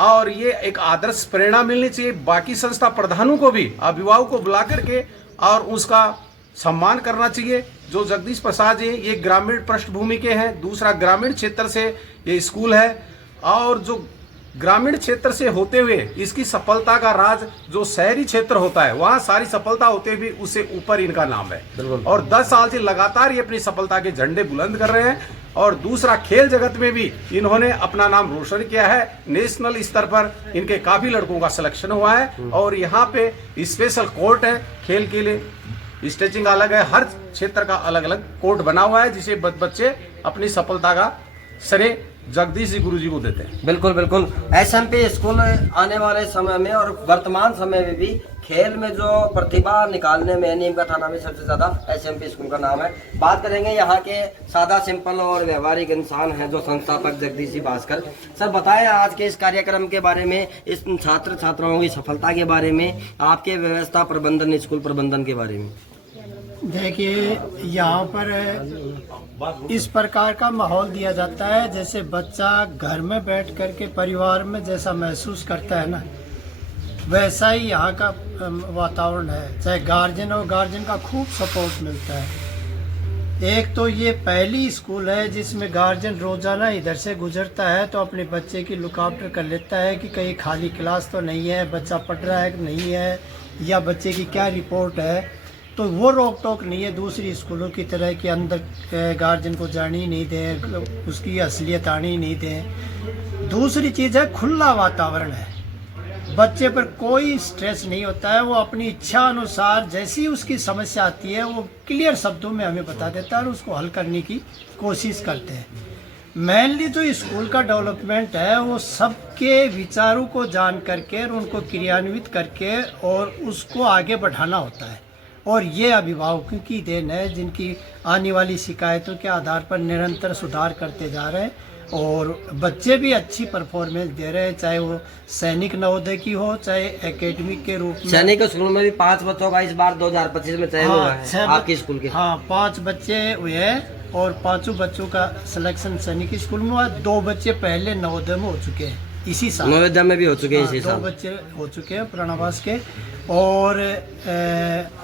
और ये एक आदर्श प्रेरणा मिलनी चाहिए। बाकी संस्था प्रधानों को भी अभिभावकों को बुला करके और उसका सम्मान करना चाहिए। जो जगदीश प्रसाद जी, ये ग्रामीण पृष्ठभूमि के हैं। दूसरा, ग्रामीण क्षेत्र से ये स्कूल है और जो ग्रामीण क्षेत्र से होते हुए इसकी सफलता का राज जो शहरी क्षेत्र होता है वहाँ सारी सफलता होते हुए उससे ऊपर इनका नाम है। और 10 साल से लगातार ये अपनी सफलता के झंडे बुलंद कर रहे हैं। और दूसरा, खेल जगत में भी इन्होंने अपना नाम रोशन किया है। नेशनल स्तर पर इनके काफी लड़कों का सिलेक्शन हुआ है और यहाँ पे स्पेशल कोर्ट है खेल के लिए। स्टेचिंग अलग है, हर क्षेत्र का अलग अलग कोर्ट बना हुआ है, जिसे बच्चे अपनी सफलता का श्रेय जगदीश जी गुरु जी को देते हैं। बिल्कुल बिल्कुल। SMP स्कूल आने वाले समय में और वर्तमान समय में भी खेल में जो प्रतिभा निकालने में नीम का थाना में सबसे ज्यादा SMP स्कूल का नाम है। बात करेंगे यहाँ के सादा सिंपल और व्यवहारिक इंसान हैं जो संस्थापक जगदीश जी भास्कर। सर बताएं आज के इस कार्यक्रम के बारे में, इस छात्र छात्राओं की सफलता के बारे में, आपके व्यवस्था प्रबंधन, स्कूल प्रबंधन के बारे में। देखिए, यहाँ पर इस प्रकार का माहौल दिया जाता है जैसे बच्चा घर में बैठ कर के परिवार में जैसा महसूस करता है ना, वैसा ही यहाँ का वातावरण है। चाहे गार्जियन हो, गार्जियन का खूब सपोर्ट मिलता है। एक तो ये पहली स्कूल है जिसमें गार्जियन रोजाना इधर से गुजरता है तो अपने बच्चे की लुक आफ्टर कर लेता है कि कहीं खाली क्लास तो नहीं है, बच्चा पढ़ रहा है कि नहीं है, या बच्चे की क्या रिपोर्ट है। तो वो रोक टोक नहीं है दूसरी स्कूलों की तरह कि अंदर गार्जियन को जाने ही नहीं दें, उसकी असलियत आनी ही नहीं दें। दूसरी चीज़ है खुला वातावरण है, बच्चे पर कोई स्ट्रेस नहीं होता है, वो अपनी इच्छा अनुसार जैसी उसकी समस्या आती है वो क्लियर शब्दों में हमें बता देता है और उसको हल करने की कोशिश करते हैं। मेनली जो स्कूल का डेवलपमेंट है वो सबके विचारों को जान करके और उनको क्रियान्वित करके और उसको आगे बढ़ाना होता है, और ये अभिभावकों की देन है जिनकी आने वाली शिकायतों के आधार पर निरंतर सुधार करते जा रहे हैं और बच्चे भी अच्छी परफॉर्मेंस दे रहे हैं, चाहे वो सैनिक नवोदय की हो चाहे एकेडमिक के रूप में। सैनिक स्कूल में भी 5 बच्चों का इस बार 2025 में चयन हुआ है आपके स्कूल के। हाँ 5 बच्चे हुए हैं और 5 बच्चों का सिलेक्शन सैनिक स्कूल में हुआ। 2 बच्चे पहले नवोदय में हो चुके हैं इसी साल, नवोदय में भी हो चुके हैं इसी साल। 2 बच्चे हो चुके हैं पुरानावास के, और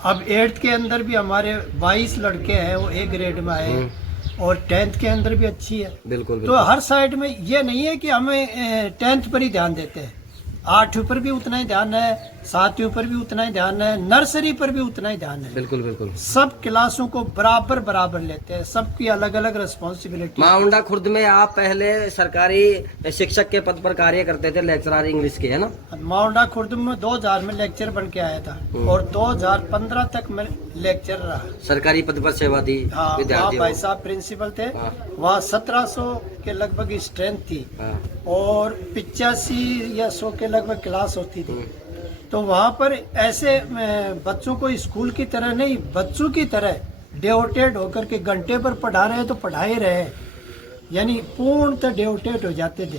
अब 8th के अंदर भी हमारे 22 लड़के हैं वो A ग्रेड में आए और 10th के अंदर भी अच्छी है। बिल्कुल, तो हर साइड में ये नहीं है कि हमें 10th पर ही ध्यान देते हैं, 8वीं पर भी उतना ही ध्यान है, 7वीं पर भी उतना ही ध्यान है, नर्सरी पर भी उतना ही ध्यान है। बिल्कुल बिल्कुल सब क्लासों को बराबर लेते हैं, सबकी अलग अलग रिस्पॉन्सिबिलिटी। माउंडा खुर्द में आप पहले सरकारी शिक्षक के पद पर कार्य करते थे, लेक्चरर इंग्लिश के, है ना? माउंडा खुर्द में 2000 में लेक्चर बन के आया था और 2015 तक मैं लेक्चर रहा। सरकारी पद पर सेवा दी हाँ, वहाँ विद्यार्थियों भाई को। साहब प्रिंसिपल थे, हाँ। वहाँ 1700 के लगभग स्ट्रेंथ थी हाँ। और 85 या 100 के लगभग क्लास होती थी। तो वहाँ पर ऐसे बच्चों को स्कूल की तरह नहीं, बच्चों की तरह डिवोटेड होकर के घंटे पर पढ़ा रहे हैं तो पढ़ा ही रहे, यानी पूर्णतः डिवोटेड हो जाते थे,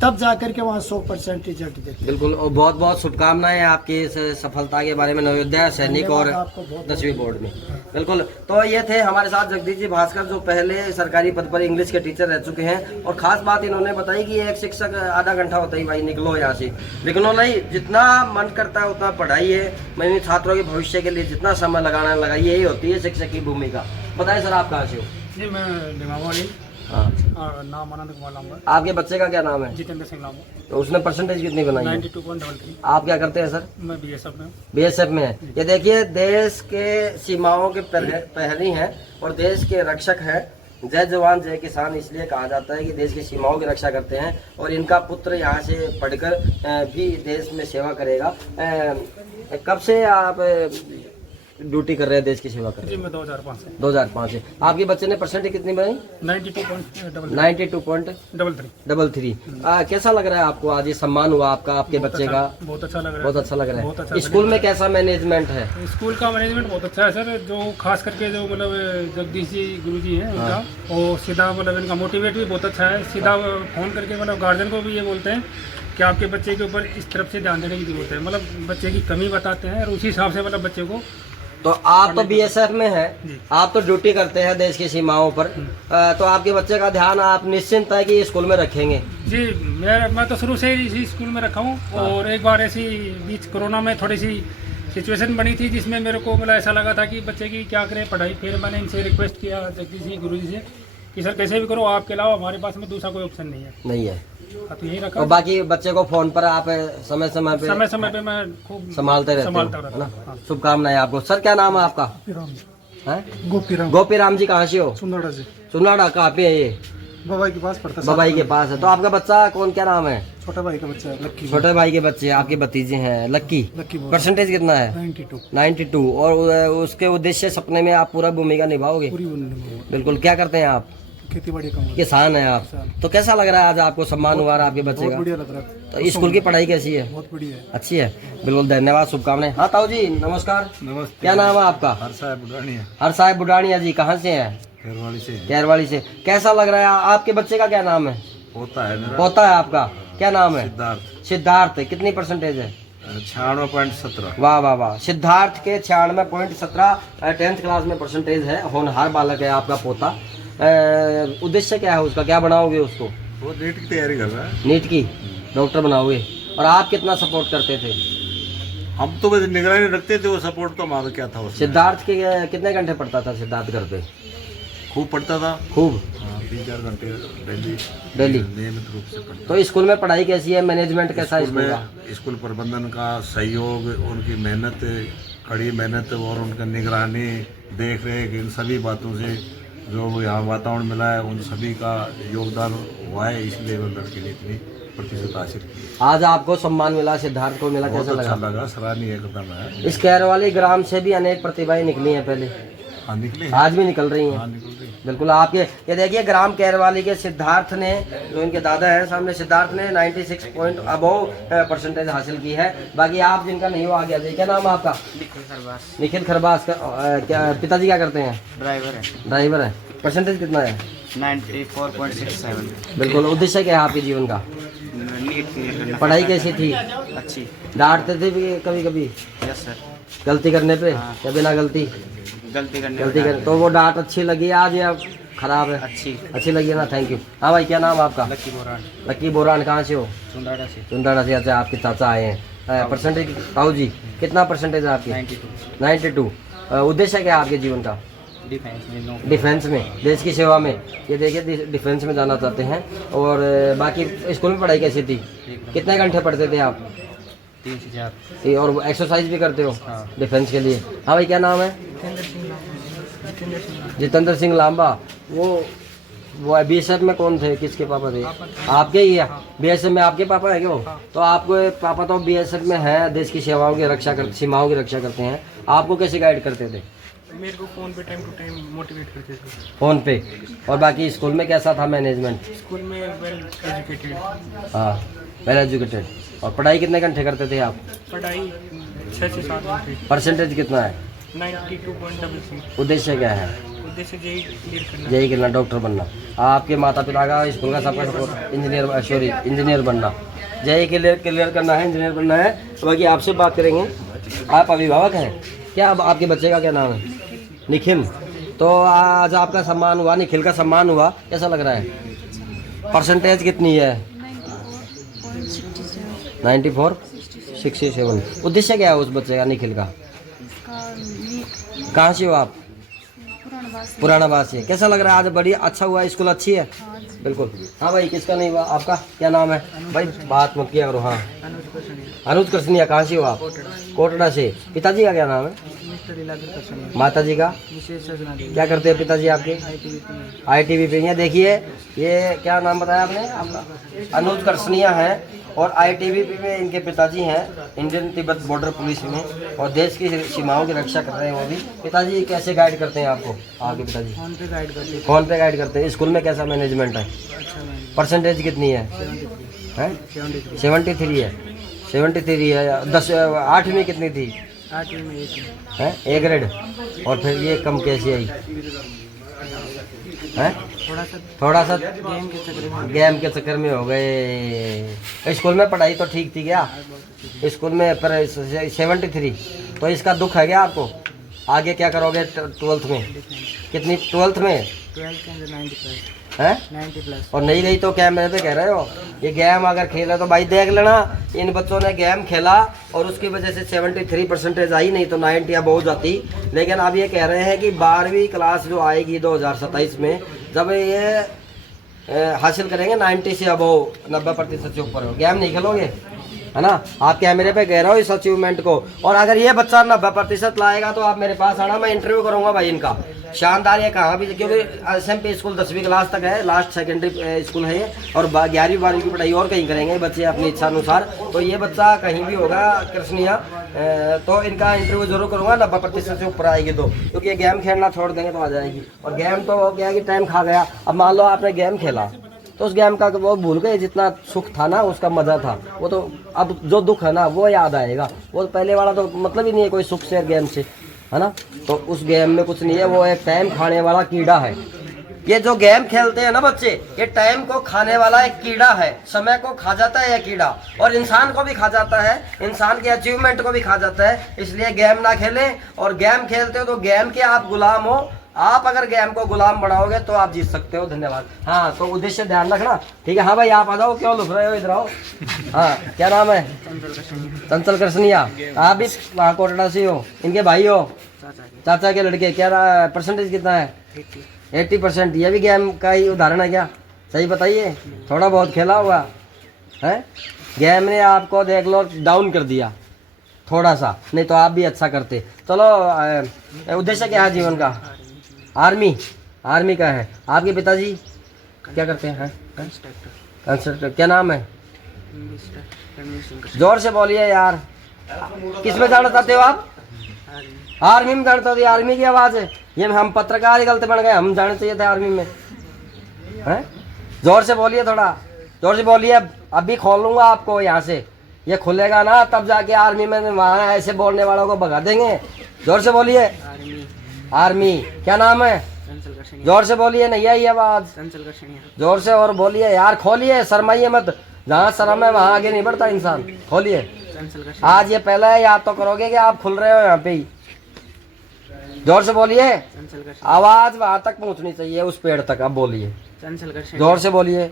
तब जाकर के वहाँ 100% रिजल्ट देते। बिल्कुल, और बहुत बहुत शुभकामनाएं आपकी इस सफलता के बारे में नवोदय, सैनिक और 10वीं बोर्ड में। बिल्कुल, तो ये थे हमारे साथ जगदीश जी भास्कर जो पहले सरकारी पद पर इंग्लिश के टीचर रह चुके हैं, और खास बात इन्होंने बताई कि एक शिक्षक आधा घंटा होता ही भाई निकलो यहाँ से, लेकिन नहीं, जितना मन करता है उतना पढ़ाई है, मैंने छात्रों के भविष्य के लिए जितना समय लगाना लगा, यही होती है शिक्षक की भूमिका। बताइए सर, आप कहाँ से हो? जी मैं लिमावाड़ी, नाम आनंद कुमार लांबा। आपके बच्चे का क्या नाम है? जितेंद्र सिंह लांबा। तो उसने परसेंटेज कितनी बनाई है? 92.33। आप क्या करते हैं सर? मैं BSF में। BSF में है। ये देखिए, देश के सीमाओं के प्रहरी हैं और देश के रक्षक हैं। जय जवान जय किसान इसलिए कहा जाता है कि देश की सीमाओं की रक्षा करते हैं, और इनका पुत्र यहाँ से पढ़कर भी देश में सेवा करेगा। कब से आप ड्यूटी कर रहे हैं, देश की सेवा कर रहे जी हैं? मैं 2005 से। 2005 से। आपके बच्चे ने परसेंटेज कितनी बनाई? 92.33। कैसा लग रहा है आपको, आज ये सम्मान हुआ आपका, आपके बच्चे का? बहुत अच्छा लग रहा है। बहुत अच्छा लग रहा बहुत है। अच्छा स्कूल में कैसा मैनेजमेंट है? स्कूल का मैनेजमेंट बहुत अच्छा है सर, जो खास करके जो मतलब जगदीश जी गुरु जी हैं उनका, वो सीधा मतलब इनका मोटिवेट भी बहुत अच्छा है। सीधा फोन करके मतलब गार्जियन को भी ये बोलते हैं कि आपके बच्चे के ऊपर इस तरफ से ध्यान देने की जरूरत है, मतलब बच्चे की कमी बताते हैं और उसी हिसाब से मतलब बच्चे को। तो आप तो BSF में हैं, आप तो ड्यूटी करते हैं देश की सीमाओं पर, तो आपके बच्चे का ध्यान आप निश्चिंत है कि स्कूल में रखेंगे? जी मैं तो शुरू से ही इसी स्कूल में रखा हूँ, और एक बार ऐसी बीच कोरोना में थोड़ी सी सिचुएशन बनी थी जिसमें मेरे को मतलब ऐसा लगा था कि बच्चे की क्या करें पढ़ाई। फिर मैंने इनसे रिक्वेस्ट किया जगदीश जी गुरु जी से कि सर कैसे भी करो, आपके अलावा हमारे पास में दूसरा कोई ऑप्शन नहीं है। तो यही रखा। और बाकी बच्चे को फोन पर आप समय समय पे मैं खूब संभालते रहते संभालता है ना? हाँ। शुभकामनाएं आपको। सर, क्या नाम है आपका? गोपी राम जी। कहाँ से हो? सुंदरा से। सुनाड़ा। कहाँ पे है ये? बबाई के पास पड़ता है। बबाई के पास है। तो आपका बच्चा कौन, क्या नाम है? छोटा भाई का बच्चा है लक्की। छोटे भाई के बच्चे आपके भतीजे हैं, लक्की। परसेंटेज कितना है? 92। और उसके उद्देश्य सपने में आप पूरा भूमिका निभाओगे? बिल्कुल। क्या करते हैं आप? खेती बाड़ी का किसान है आप। तो कैसा लग रहा है आज आपको सम्मान हुआ आपके बच्चे का? बढ़िया लग रहा है। तो स्कूल की पढ़ाई कैसी है? बहुत बढ़िया है। अच्छी है। बिल्कुल, धन्यवाद, शुभकामनाएं। हाँ ताऊ जी, नमस्कार। नमस्ते। क्या नाम है आपका? हर साहब बुढ़ानिया। हर साहब बुढ़ानिया जी। कहाँ से हैं? कैरवाड़ी से। कैसा लग रहा है? आपके बच्चे का क्या नाम है? पोता है मेरा। पोता है आपका। क्या नाम है? सिद्धार्थ। कितनी परसेंटेज है? 96.17। वाह वाह वाह। सिद्धार्थ के 96.17 10th क्लास में परसेंटेज है। होनहार बालक है आपका पोता। उद्देश्य क्या है उसका, क्या बनाओगे उसको? वो नीट की तैयारी कर रहा है। नीट की डॉक्टर बनाओगे। और आप कितना सपोर्ट करते थे? हम तो बस निगरानी रखते थे, वो सपोर्ट तो हमारा क्या था उसमें। सिद्धार्थ के कितने घंटे पढ़ता था सिद्धार्थ घर पे? खूब पढ़ता था। खूब? हाँ, 3-4 घंटे डेली नियमित रूप से पढ़ता। तो स्कूल में पढ़ाई कैसी है, मैनेजमेंट कैसा है स्कूल का? स्कूल प्रबंधन का सहयोग, उनकी मेहनत, कड़ी मेहनत और उनका निगरानी, देख रेख, इन सभी बातों से जो यहाँ वातावरण मिला है, उन सभी का योगदान हुआ है, इसलिए वो लड़के ने इतनी प्रतिशत हासिल की। आज आपको सम्मान मिला, सिद्धार्थ को मिला, कैसा बहुत अच्छा लगा? लगा, सराहनीय एकदम है। इस कैरवाली ग्राम से भी अनेक प्रतिभाएं निकली हैं पहले, हाँ निकले, आज भी निकल रही हैं। हाँ निकल रही। बिल्कुल। आपके ये देखिए ग्राम कैरवाली के सिद्धार्थ ने, जो इनके दादा है सामने, सिद्धार्थ ने 96 पॉइंट अबव परसेंटेज हासिल की है। बाकी आप जिनका नहीं हो, आ गया जी। क्या नाम है आपका? निखिल खरबास। क्या पिताजी क्या करते हैं? ड्राइवर है। परसेंटेज कितना है? 94.67। बिल्कुल। उद्देश्य क्या है आपके जीवन का? पढ़ाई कैसी थी? अच्छी। डांटते थे भी कभी कभी? Yes sir. गलती करने पे या बिना गलती कर? तो वो डांट अच्छी लगी आज या खराब है? अच्छी लगी ना। Thank you. हाँ भाई, क्या नाम है आपका? लक्की बोरान। कहाँ से हो? चुंदाड़ा से। अच्छा, आपके चाचा आए हैं। परसेंटेज ताऊ जी कितना परसेंटेज है आपकी? 92। उद्देश्य क्या है आपके जीवन का? डिफेंस में, देश की सेवा में। ये देखिए डिफेंस में जाना चाहते हैं। और बाकी स्कूल में पढ़ाई कैसी थी? कितने घंटे पढ़ते थे आप? 3 से 4। और एक्सरसाइज भी करते हो? डिफेंस के लिए। हाँ भाई, क्या नाम है? जितेंद्र सिंह लांबा। वो बीएसएफ में कौन थे, किसके पापा थे? आपके ही है? बीएसएफ में आपके पापा है क्या वो? तो आपको पापा तो बीएसएफ में है, देश की सेवाओं की रक्षा कर, सीमाओं की रक्षा करते हैं। आपको कैसे गाइड करते थे? मेरे को फ़ोन पे टाइम टू टाइम मोटिवेट करते थे। फ़ोन पे। और बाकी स्कूल में कैसा था मैनेजमेंट? स्कूल में वेल एजुकेटेड। हाँ, वेल एजुकेटेड। और पढ़ाई कितने घंटे करते थे आप? पढ़ाई 6 से 7 घंटे। परसेंटेज कितना है? 92.66। उद्देश्य क्या है? उद्देश्य जेई क्लियर करना। जेई करना, डॉक्टर बनना। आपके माता पिता का, स्कूल का सबका सपोर्ट? इंजीनियर बनना। जेई क्लियर करना है, इंजीनियर बनना है। बाकी आपसे बात करेंगे। आप अभिभावक हैं क्या? अब आपके बच्चे का क्या नाम है? निखिल। तो आज आपका सम्मान हुआ, निखिल का सम्मान हुआ, कैसा लग रहा है? परसेंटेज कितनी है? 94.67। उद्देश्य क्या है उस बच्चे का, निखिल का? कहाँ से हो आप? पुराना बास से। कैसा लग रहा है आज? बड़ी अच्छा हुआ, स्कूल अच्छी है? बिल्कुल। हाँ भाई, किसका नहीं हुआ? आपका क्या नाम है भाई? बात मत किया करो। हाँ, अनुज कृष्णिया। कहाँ से हो आप? कोटड़ा से। पिताजी का क्या नाम है? माता जी का? क्या करते हैं पिताजी आपके? ITV पे। यहाँ देखिए, ये क्या नाम बताया आपने? आपका अनुज कृष्णिया है और ITV में इनके पिताजी हैं, इंडियन तिब्बत बॉर्डर पुलिस में, और देश की सीमाओं की रक्षा कर रहे हैं वो भी। पिताजी कैसे गाइड करते हैं आपको? आपके पिताजी फ़ोन पे गाइड करते हैं। स्कूल में कैसा मैनेजमेंट है? परसेंटेज कितनी है? 73 है। 73 है। 8वीं में कितनी थी? 8वीं में 1 है, A ग्रेड। और फिर ये कम कैसे आई है? थोड़ा सा गेम के चक्कर में हो गए। स्कूल में पढ़ाई तो ठीक थी क्या? स्कूल में पर 73। तो इसका दुख है क्या आपको? आगे क्या करोगे 12th में? कितनी 12th में? 90+ है 90+। और नहीं गई तो कैमरे पे कह रहे हो? ये गेम अगर खेला तो भाई देख लेना, इन बच्चों ने गेम खेला और उसकी वजह से 73 परसेंटेज आई, नहीं तो 90 या बहुत जाती। लेकिन अब ये कह रहे हैं कि 12वीं क्लास जो आएगी 2027 में, जब ये हासिल करेंगे 90 से अबव, 90% से ऊपर, गेम नहीं खेलोगे, है ना? आप कैमरे पे कह रहे हो इस अचीवमेंट को। और अगर ये बच्चा 90% लाएगा तो आप मेरे पास आना, मैं इंटरव्यू करूंगा भाई इनका। शानदार। ये कहाँ भी, क्योंकि SMP स्कूल 10वीं क्लास तक है, लास्ट सेकेंडरी स्कूल है ये, और 11वीं 12वीं की पढ़ाई और कहीं करेंगे बच्चे अपनी इच्छा अनुसार। तो ये बच्चा कहीं भी होगा कृष्णिया, तो इनका इंटरव्यू जरूर करूँगा। 90% से ऊपर आएगी तो, क्योंकि ये गेम खेलना छोड़ देंगे तो आ जाएगी। और गेम तो क्या है कि टाइम खा गया। अब मान लो आपने गेम खेला तो उस गेम का वो भूल गए, जितना सुख था ना, उसका मजा था, वो तो अब जो दुख है ना वो याद आएगा। वो पहले वाला तो मतलब ही नहीं है कोई सुख से गेम से, है ना? तो उस गेम में कुछ नहीं है, वो एक टाइम खाने वाला कीड़ा है। ये जो गेम खेलते हैं ना बच्चे, ये टाइम को खाने वाला एक कीड़ा है, समय को खा जाता है ये कीड़ा, और इंसान को भी खा जाता है, इंसान के अचीवमेंट को भी खा जाता है। इसलिए गेम ना खेलें, और गेम खेलते हो तो गेम के आप गुलाम हो। आप अगर गेम को गुलाम बनाओगे तो आप जीत सकते हो। धन्यवाद। हाँ, तो उद्देश्य ध्यान रखना, ठीक है? हाँ भाई, आप आ जाओ, क्यों लुक रहे हो, इधर आओ। हाँ, क्या नाम है? चंचल कृष्णिया। आप भी वहाँ कोटड़ा से हो? इनके भाई हो? चाचा के लड़के। क्या परसेंटेज कितना है? 80%। ये भी गेम का ही उदाहरण है क्या? सही बताइए, थोड़ा बहुत खेला हुआ है। गेम ने आपको देख लो डाउन कर दिया थोड़ा सा, नहीं तो आप भी अच्छा करते। चलो उद्देश्य क्या है जीवन का? आर्मी, आर्मी का है। आपके पिताजी क्या करते हैं? कंस्ट्रक्टर। क्या नाम है? जोर से बोलिए यार। किस में जाना चाहते हो आप? आर्मी में जाना चाहते हो? आर्मी की आवाज़ है ये। हम पत्रकार ही गलत बन गए, हम जाने चाहिए थे आर्मी में, हैं? जोर से बोलिए, थोड़ा जोर से बोलिए। अभी खोल लूँगा आपको यहाँ से, ये खुलेगा ना तब जाके आर्मी में वहाँ ऐसे बोलने वालों को भगा देंगे। जोर से बोलिए। आर्मी। क्या नाम है? जोर से बोलिए, नहीं आई आवाज़। जोर से और बोलिए यार, खोलिए, शर्माइए मत। जहाँ शर्म है वहाँ आगे नहीं बढ़ता इंसान। खोलिए। आज ये पहला है, याद तो करोगे कि आप खुल रहे हो यहाँ पे ही। जोर से बोलिए, आवाज़ वहाँ तक पहुँचनी चाहिए, उस पेड़ तक। अब बोलिए, जोर से बोलिए,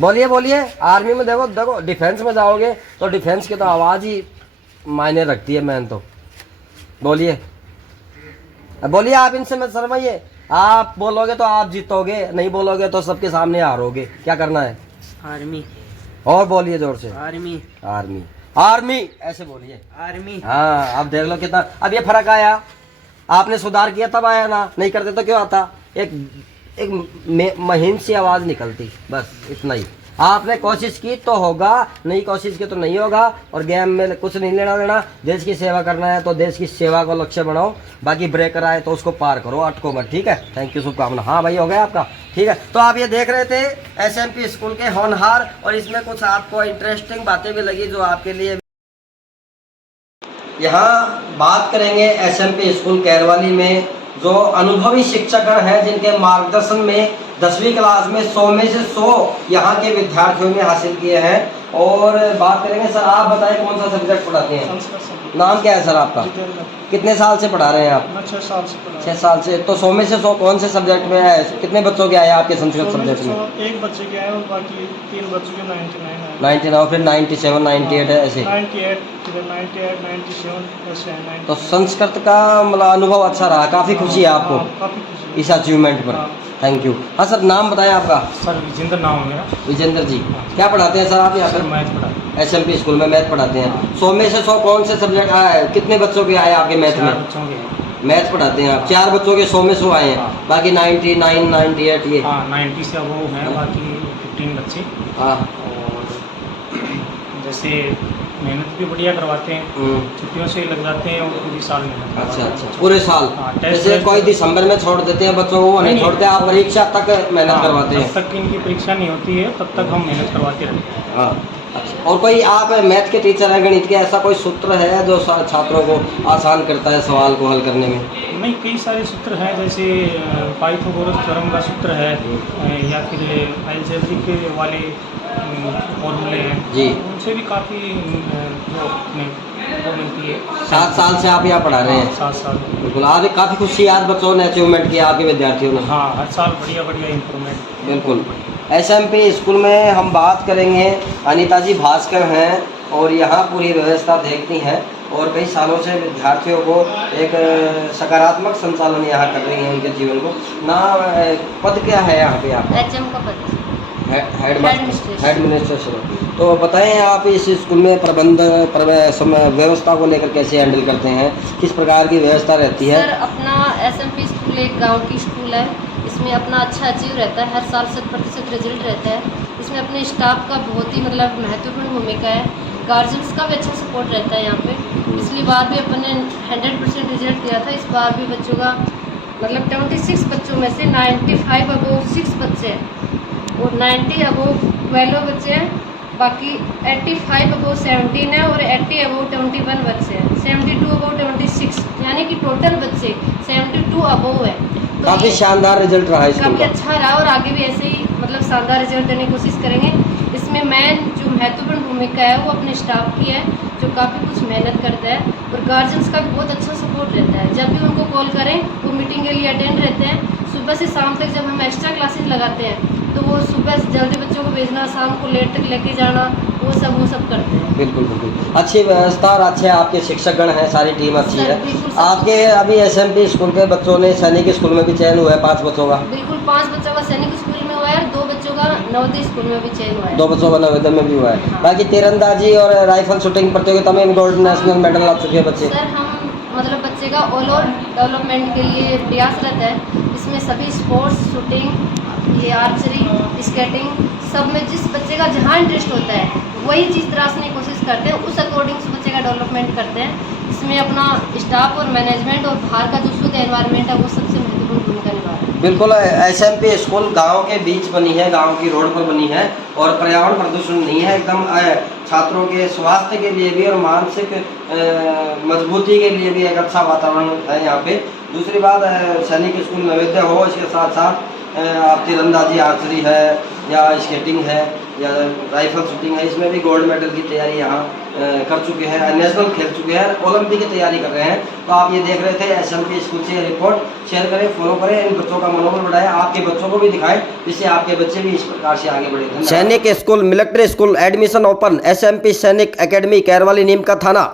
बोलिए बोलिए। आर्मी में देखो देखो, डिफेंस में जाओगे तो डिफेंस की तो आवाज़ ही मायने रखती है। मैन तो बोलिए, बोलिए। आप इनसे मत शर्माइए। आप बोलोगे तो आप जीतोगे, नहीं बोलोगे तो सबके सामने हारोगे। क्या करना है? आर्मी। और बोलिए जोर से। आर्मी। आर्मी। आर्मी ऐसे बोलिए। आर्मी। हाँ, अब देख लो कितना अब ये फर्क आया। आपने सुधार किया तब आया ना, नहीं करते तो क्यों आता? एक महीन सी आवाज़ निकलती, बस इतना ही। आपने कोशिश की तो होगा, नहीं कोशिश की तो नहीं होगा। और गेम में कुछ नहीं लेना देना। देश की सेवा करना है तो देश की सेवा को लक्ष्य बनाओ, बाकी ब्रेकर आए तो उसको पार करो, अटको मत। ठीक है, थैंक यू, शुभकामना। हाँ भाई, हो गया आपका? ठीक है। तो आप ये देख रहे थे SMP स्कूल के होनहार, और इसमें कुछ आपको इंटरेस्टिंग बातें भी लगी जो आपके लिए। यहाँ बात करेंगे SMP स्कूल कैरवाली में जो अनुभवी शिक्षक हैं, जिनके मार्गदर्शन में 10वीं क्लास में 100 में से 100 यहाँ के विद्यार्थियों ने हासिल किए हैं। और बात करेंगे, सर आप बताएं कौन सा सब्जेक्ट पढ़ाते हैं? नाम क्या है सर आपका? कितने साल से पढ़ा रहे हैं आप? 6 साल से। 6 साल से। तो 100 में से 100 कौन से सब्जेक्ट में है? कितने बच्चों के आए आपके संस्कृत सब्जेक्ट में? एक बच्चे के आए और बाकी 3 बच्चों के 99 99, फिर 97, 98 है ऐसे? 98, 97 ऐसे हैं। तो संस्कृत का मतलब अनुभव अच्छा रहा, काफ़ी खुशी है आपको काफ़ी खुशी इस अचीवमेंट पर? Thank you. हाँ सर, नाम बताएं आपका? सर विजेंद्र नाम है मेरा। विजेंद्र जी, क्या पढ़ाते हैं सर आप यहाँ पर? मैथ पढ़ाते हैं। SMP स्कूल में मैथ पढ़ाते हैं। 100 में से 100 कौन से सब्जेक्ट आए? कितने बच्चों के आए आपके मैथ में? 4 बच्चों के। मैथ पढ़ाते हैं आप, 4 बच्चों के 100 में 100 आए हैं। बाकी 99, 98 ये? हाँ, 90 से वो हैं, बाकी 15 बच्चे। हाँ। और जैसे मेहनत भी बढ़िया करवाते हैं, छुट्टियों से लग जाते हैं और पूरी साल में। अच्छा अच्छा, पूरे साल? हाँ, जैसे कोई दिसंबर में छोड़ देते हैं बच्चों को, वो नहीं छोड़ते, आप परीक्षा तक मेहनत करवाते हैं? जब तक इनकी परीक्षा नहीं होती है तब तक हम मेहनत करवाते रहते हैं। हाँ। अच्छा, और कोई आप मैथ के टीचर हैं, गणित के, ऐसा कोई सूत्र है जो छात्रों को आसान करता है सवाल को हल करने में? नहीं, कई सारे सूत्र हैं, जैसे पाइथागोरस थ्योरम का सूत्र है, या फिर अलजेब्रिक वाले फॉर्मूले हैं जी, उनसे भी काफ़ी जो अपने वो मिलती है। 7 साल से आप यहाँ पढ़ा रहे हैं? 7 साल। बिल्कुल। आप काफ़ी खुशियार बच्चों ने अचीवमेंट किया, आपके विद्यार्थियों ने? हाँ, हर साल बढ़िया बढ़िया इम्प्रूवमेंट। बिल्कुल। SMP स्कूल में हम बात करेंगे, अनीता जी भास्कर हैं और यहाँ पूरी व्यवस्था देखती हैं और कई सालों से विद्यार्थियों को एक सकारात्मक संचालन यहाँ कर रही हैं उनके जीवन को। ना पद क्या है यहाँ पे आप? HM का पद, एडमिनिस्ट्रेशन। तो बताएं आप इस स्कूल में प्रबंध व्यवस्था को लेकर कैसे हैंडल करते हैं, किस प्रकार की व्यवस्था रहती है? सर अपना SMP स्कूल एक गांव की स्कूल है, इसमें अपना अच्छा अचीव रहता है, हर साल 100% रिजल्ट रहता है। इसमें अपने स्टाफ का बहुत ही मतलब महत्वपूर्ण भूमिका है, गार्जियंस का भी अच्छा सपोर्ट रहता है यहाँ पे। पिछली बार भी अपन ने 100% रिजल्ट दिया था, इस बार भी बच्चों का मतलब 26 बच्चों में से 95 अबोव 6 बच्चे हैं और 90 अबोव 12 बच्चे हैं, बाकी 85 अबोव 17 है और 80 अबोव 21 बच्चे हैं, 72 अबोव 26, यानी कि टोटल बच्चे 72 अबोव है। तो काफ़ी शानदार रिजल्ट रहा है स्कूल काफ़ी का। अच्छा रहा और आगे भी ऐसे ही मतलब शानदार रिजल्ट देने की कोशिश करेंगे। इसमें मेन जो महत्वपूर्ण भूमिका है वो अपने स्टाफ की है, जो काफ़ी कुछ मेहनत करता है, और गार्जियंस का भी बहुत अच्छा सपोर्ट रहता है। जब भी उनको कॉल करें वो मीटिंग के लिए अटेंड रहते हैं। सुबह से शाम तक जब हम एक्स्ट्रा क्लासेस लगाते हैं तो वो सुबह से जल्दी बच्चों को भेजना, शाम को लेट तक लेके जाना, वो सब करते हैं। बिल्कुल बिल्कुल अच्छी व्यवस्था और अच्छे आपके शिक्षकगण हैं, सारी टीम अच्छी है। बिल्कुल आपके अभी SMP स्कूल के बच्चों ने सैनिक स्कूल में भी चयन हुआ है 5 बच्चों का? बिल्कुल 5 बच्चों का सैनिक स्कूल में हुआ है और 2 बच्चों का नवोदय स्कूल में भी चयन हुआ है। 2 बच्चों का नवोदय में भी हुआ है। हाँ। बाकी तीरंदाजी और राइफल शूटिंग प्रतियोगिता में गोल्ड नेशनल मेडल ला चुके हैं बच्चे। सर हम मतलब बच्चे का ऑल ओवर डेवलपमेंट के लिए प्रयास रहता है। इसमें सभी स्पोर्ट्स, शूटिंग, ये आर्चरी, स्केटिंग, सब में जिस बच्चे का जहाँ इंटरेस्ट होता है वही चीज़ तराशने की कोशिश करते हैं, उस अकॉर्डिंग से बच्चे का डेवलपमेंट करते हैं। इसमें अपना स्टाफ और मैनेजमेंट और बाहर का जो शुद्ध एनवायरनमेंट है वो सबसे महत्वपूर्ण भूमिका निभा रहा है। बिल्कुल SMP स्कूल गांव के बीच बनी है, गांव की रोड पर बनी है और पर्यावरण प्रदूषण नहीं है। एकदम छात्रों के स्वास्थ्य के लिए भी और मानसिक मजबूती के लिए भी एक अच्छा वातावरण है यहाँ पे। दूसरी बात सैनिक स्कूल नवोदय हो, इसके साथ साथ आप तीरंदाजी, आर्चरी है या स्केटिंग है या राइफल शूटिंग है, इसमें भी गोल्ड मेडल की तैयारी यहाँ कर चुके हैं, नेशनल खेल चुके हैं, ओलंपिक की तैयारी कर रहे हैं। तो आप ये देख रहे थे SMP स्कूल से रिपोर्ट। शेयर करें, फॉलो करें, इन बच्चों का मनोबल बढ़ाएं, आपके बच्चों को भी दिखाएं जिससे आपके बच्चे भी इस प्रकार से आगे बढ़े। सैनिक school, military school admission open. SMP सैनिक एकेडमी, कैरवाली, नीम का थाना।